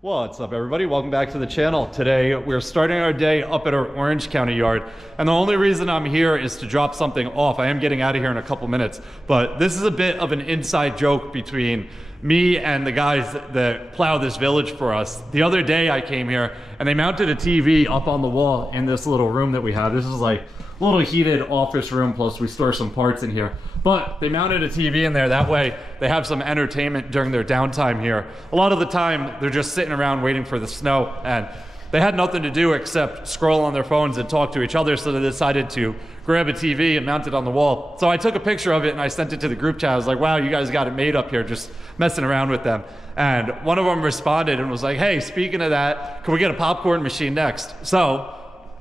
What's up, everybody? Welcome back to the channel. Today we're starting our day up at our Orange County yard, and the only reason I'm here is to drop something off. I am getting out of here in a couple minutes, but this is a bit of an inside joke between me and the guys that plow this village for us. The other day I came here and they mounted a TV up on the wall in this little room that we have. This is like a little heated office room, plus we store some parts in here. But they mounted a TV in there, that way they have some entertainment during their downtime here. A lot of the time they're just sitting around waiting for the snow, and they had nothing to do except scroll on their phones and talk to each other, so they decided to grab a TV and mount it on the wall. So I took a picture of it and I sent it to the group chat. I was like, wow, you guys got it made up here, just messing around with them. And one of them responded and was like, hey, speaking of that, can we get a popcorn machine next? So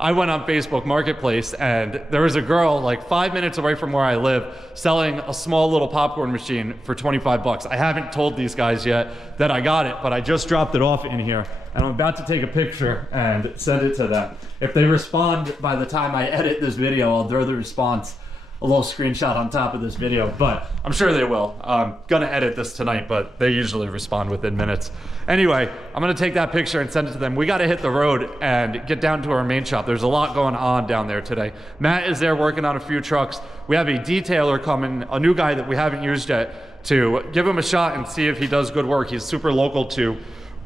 I went on Facebook Marketplace, and there was a girl like 5 minutes away from where I live selling a small little popcorn machine for 25 bucks. I haven't told these guys yet that I got it, but I just dropped it off in here, and I'm about to take a picture and send it to them. If they respond by the time I edit this video, I'll throw the response a little screenshot on top of this video, but I'm sure they will. I'm gonna edit this tonight, but they usually respond within minutes. Anyway, I'm gonna take that picture and send it to them. We gotta hit the road and get down to our main shop. There's a lot going on down there today. Matt is there working on a few trucks. We have a detailer coming, a new guy that we haven't used yet, to give him a shot and see if he does good work. He's super local to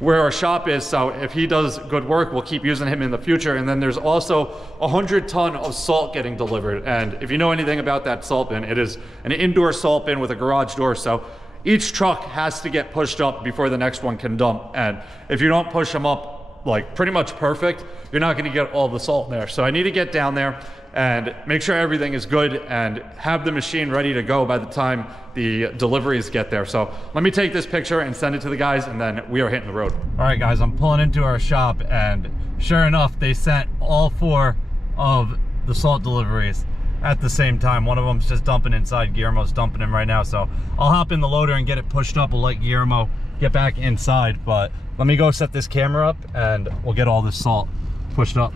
where our shop is, so if he does good work, we'll keep using him in the future. And then there's also 100 ton of salt getting delivered. And if you know anything about that salt bin, it is an indoor salt bin with a garage door. So each truck has to get pushed up before the next one can dump. And if you don't push them up like pretty much perfect, you're not gonna get all the salt in there. So I need to get down there and make sure everything is good and have the machine ready to go by the time the deliveries get there. So let me take this picture and send it to the guys, and then we are hitting the road. All right, guys, I'm pulling into our shop, and sure enough, they sent all 4 of the salt deliveries at the same time. One of them's just dumping inside. Guillermo's dumping him right now. So I'll hop in the loader and get it pushed up. We'll let Guillermo get back inside, but let me go set this camera up and we'll get all this salt pushed up.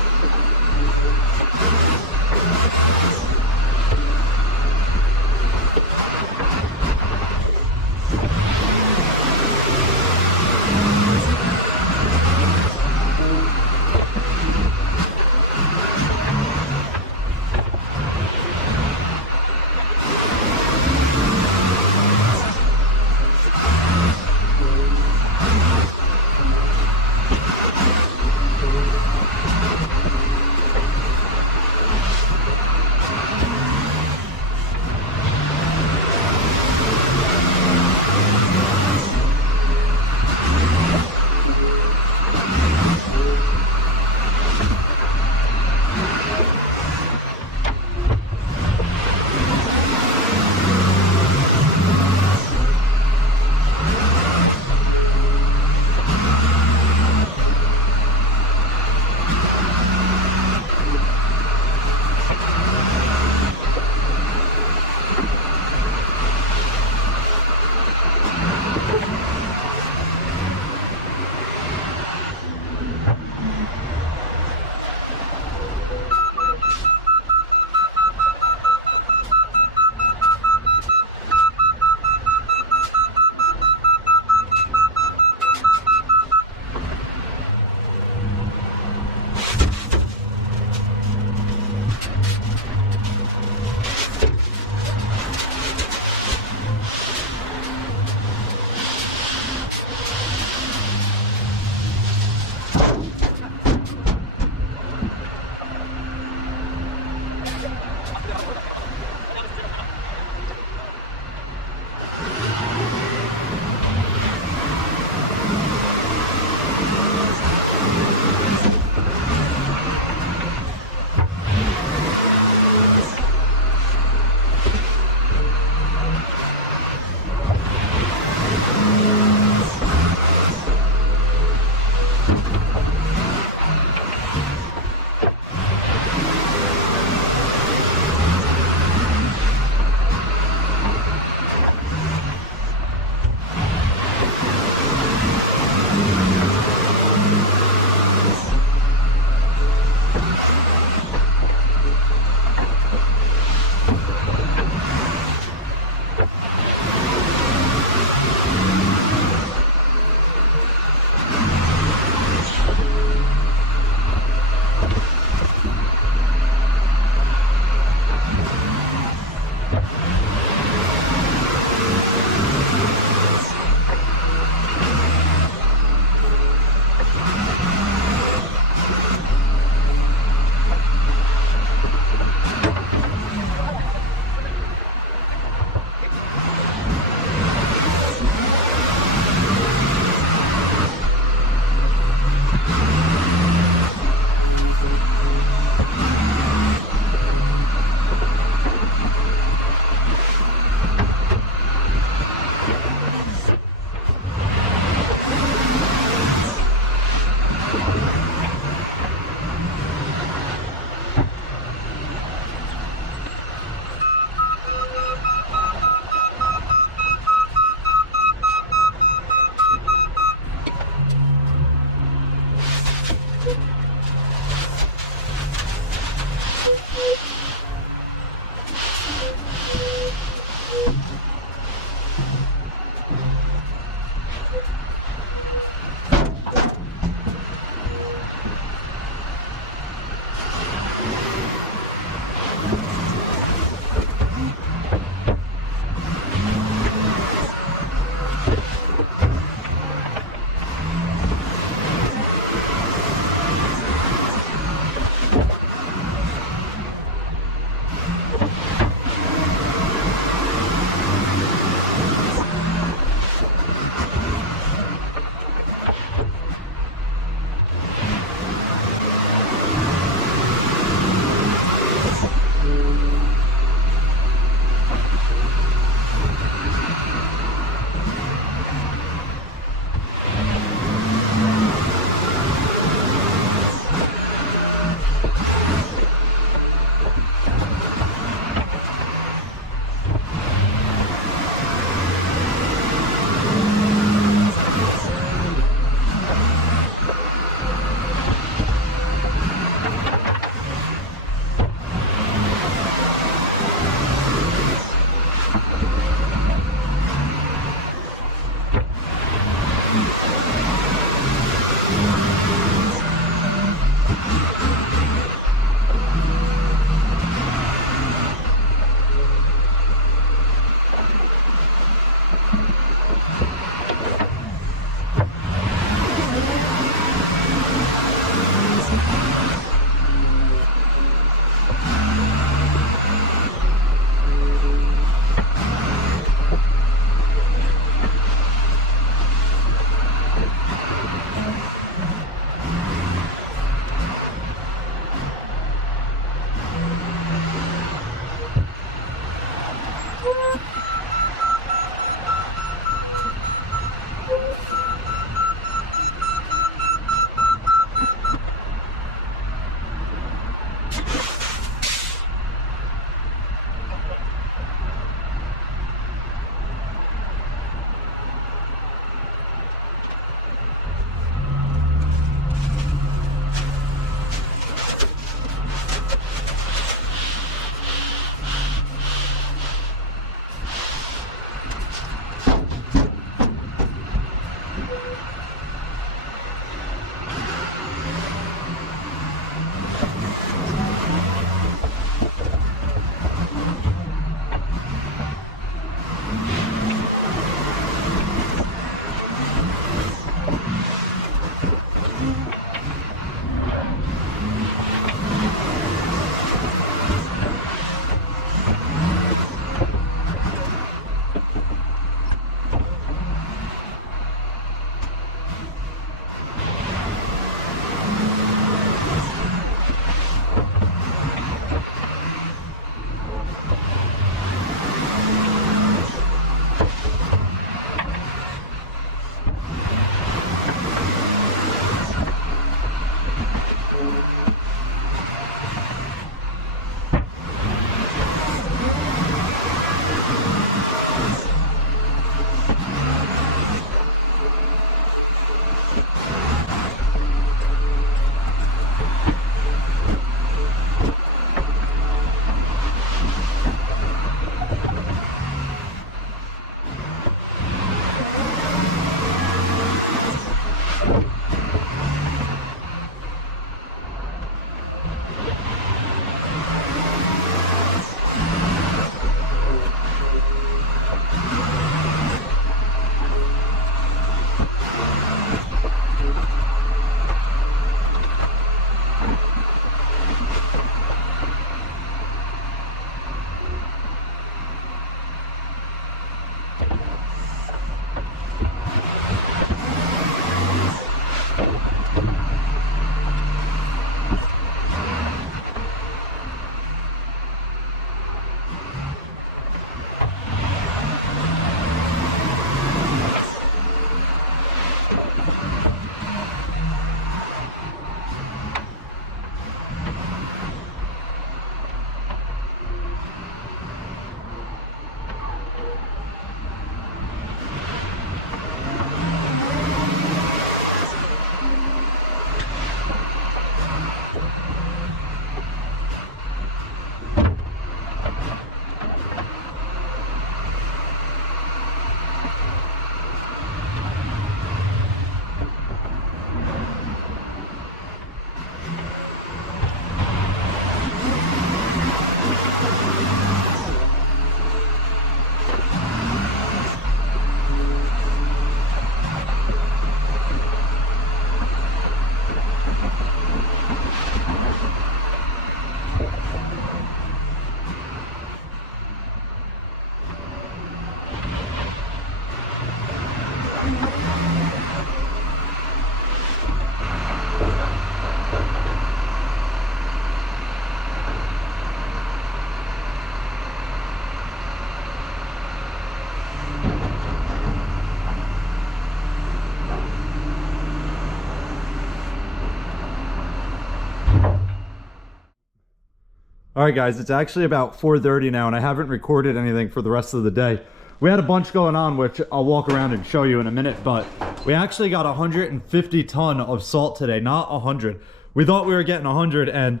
All right, guys, it's actually about 4:30 now, and I haven't recorded anything for the rest of the day. We had a bunch going on, which I'll walk around and show you in a minute, but we actually got 150 ton of salt today, not 100. We thought we were getting 100, and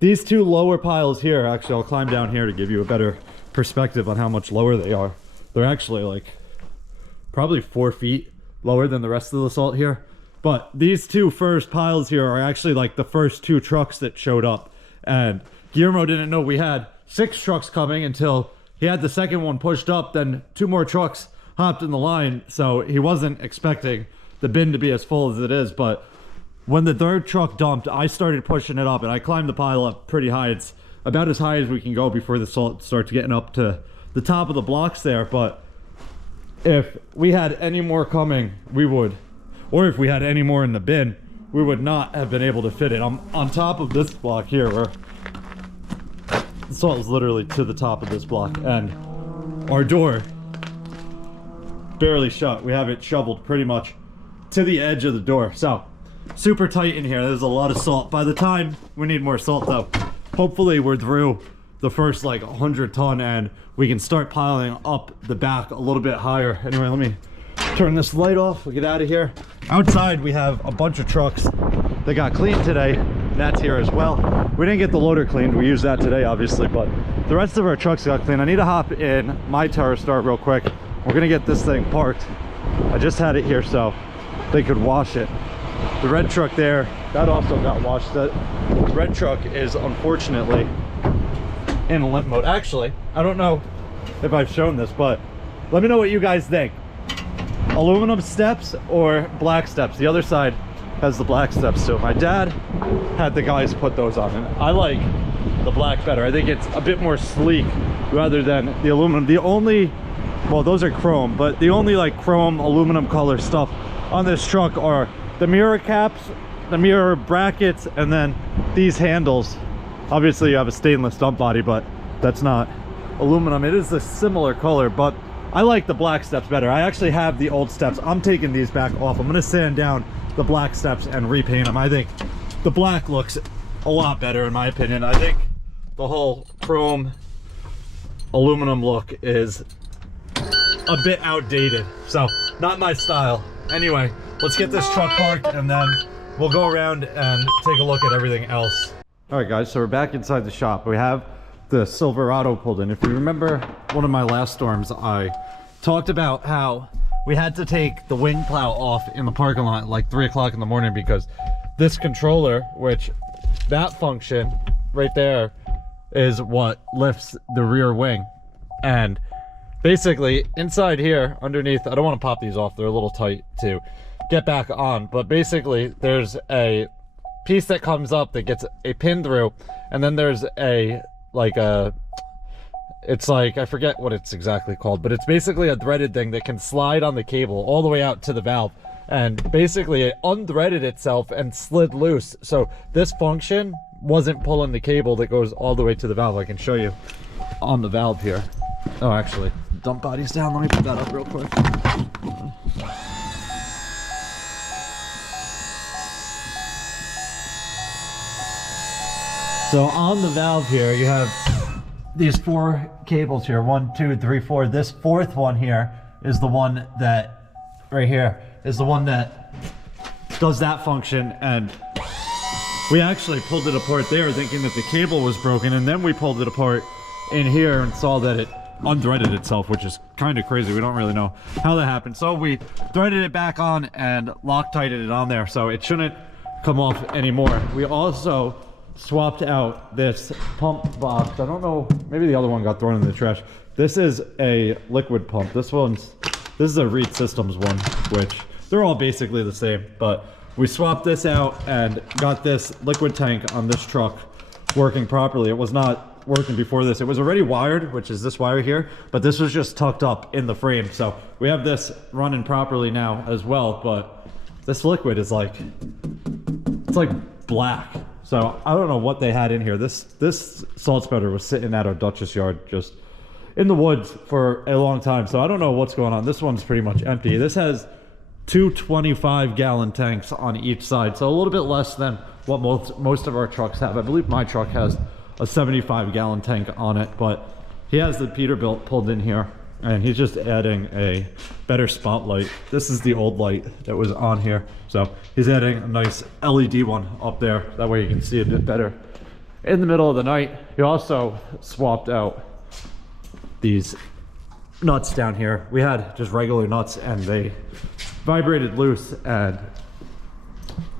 these two lower piles here, actually, I'll climb down here to give you a better perspective on how much lower they are. They're actually like probably 4 feet lower than the rest of the salt here. But these two first piles here are actually like the first two trucks that showed up, and Guillermo didn't know we had 6 trucks coming until he had the second one pushed up. Then 2 more trucks hopped in the line, so he wasn't expecting the bin to be as full as it is. But when the third truck dumped, I started pushing it up, and I climbed the pile up pretty high. It's about as high as we can go before the salt starts getting up to the top of the blocks there. But if we had any more coming, we would, or if we had any more in the bin, we would not have been able to fit it. I'm on top of this block here, where the salt is literally to the top of this block, and our door barely shut. We have it shoveled pretty much to the edge of the door, so super tight in here. There's a lot of salt. By the time we need more salt though, hopefully we're through the first like 100 ton and we can start piling up the back a little bit higher. Anyway, let me turn this light off. We'll get out of here. Outside we have a bunch of trucks that got cleaned today. That's here as well. We didn't get the loader cleaned. We used that today, obviously, but the rest of our trucks got cleaned. I need to hop in my TerraStar real quick. We're gonna get this thing parked. I just had it here so they could wash it. The red truck there, that also got washed. That red truck is unfortunately in limp mode. Actually, I don't know if I've shown this, but let me know what you guys think. Aluminum steps or black steps? The other side has the black steps too. My dad had the guys put those on, and I like the black better. I think it's a bit more sleek rather than the aluminum. The only, well, those are chrome, but the only like chrome aluminum color stuff on this truck are the mirror caps, the mirror brackets, and then these handles. Obviously you have a stainless dump body, but that's not aluminum. It is a similar color, but I like the black steps better. I actually have the old steps. I'm taking these back off. I'm gonna sand down the black steps and repaint them. I think the black looks a lot better in my opinion. I think the whole chrome aluminum look is a bit outdated, so not my style. Anyway, let's get this truck parked and then we'll go around and take a look at everything else. All right guys, so we're back inside the shop. We have the Silverado pulled in. If you remember one of my last storms, I talked about how we had to take the wing plow off in the parking lot at like 3 o'clock in the morning because this controller, which that function right there is what lifts the rear wing. And basically inside here underneath, I don't want to pop these off, they're a little tight to get back on, but basically there's a piece that comes up that gets a pin through, and then there's a like a, it's like, I forget what it's exactly called, but it's basically a threaded thing that can slide on the cable all the way out to the valve, and basically it unthreaded itself and slid loose. So this function wasn't pulling the cable that goes all the way to the valve. I can show you on the valve here. Oh, actually, dump body's down. Let me put that up real quick. So on the valve here, you have these 4 cables here, 1, 2, 3, 4. This 4th one here is the one that, right here, is the one that does that function. And we actually pulled it apart there thinking that the cable was broken, and then we pulled it apart in here and saw that it unthreaded itself, which is kind of crazy. We don't really know how that happened. So we threaded it back on and Loctited it on there, so it shouldn't come off anymore. We also swapped out this pump box. I don't know, maybe the other one got thrown in the trash. This is a liquid pump. This is a Reed Systems one, which they're all basically the same, but we swapped this out and got this liquid tank on this truck working properly. It was not working before this. It was already wired, which is this wire here, but this was just tucked up in the frame. So we have this running properly now as well, but this liquid is like, it's like black. So I don't know what they had in here. This salt spreader was sitting at our Dutchess yard just in the woods for a long time. So I don't know what's going on. This one's pretty much empty. This has 2 25-gallon tanks on each side. So a little bit less than what most of our trucks have. I believe my truck has a 75-gallon tank on it, but he has the Peterbilt pulled in here and he's just adding a better spotlight. This is the old light that was on here, so he's adding a nice LED one up there. That way you can see a bit better in the middle of the night. He also swapped out these nuts down here. We had just regular nuts and they vibrated loose and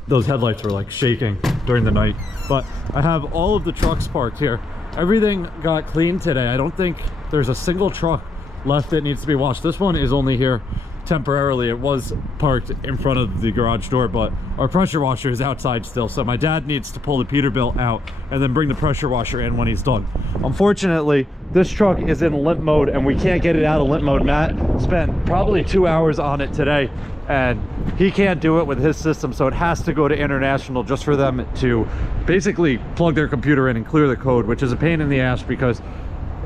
those headlights were like shaking during the night. But I have all of the trucks parked here. Everything got cleaned today. I don't think there's a single truck left that needs to be washed. This one is only here temporarily. It was parked in front of the garage door, but our pressure washer is outside still, so my dad needs to pull the Peterbilt out and then bring the pressure washer in when he's done. Unfortunately, this truck is in limp mode and we can't get it out of limp mode. Matt spent probably 2 hours on it today and he can't do it with his system, so it has to go to international just for them to basically plug their computer in and clear the code, which is a pain in the ass because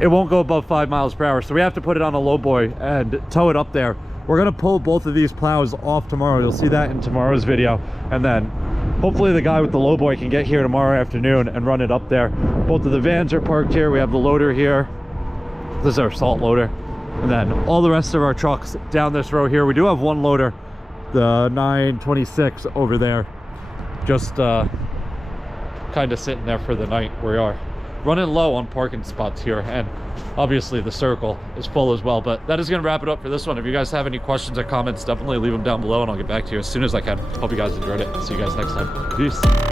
it won't go above 5 miles per hour. So we have to put it on a low boy and tow it up there. We're gonna pull both of these plows off tomorrow. You'll see that in tomorrow's video. And then hopefully the guy with the lowboy can get here tomorrow afternoon and run it up there. Both of the vans are parked here. We have the loader here. This is our salt loader. And then all the rest of our trucks down this row here. We do have one loader, the 926 over there, just kind of sitting there for the night. We are running low on parking spots here, and obviously the circle is full as well. But that is going to wrap it up for this one. If you guys have any questions or comments, definitely leave them down below and I'll get back to you as soon as I can. Hope you guys enjoyed it. See you guys next time. Peace.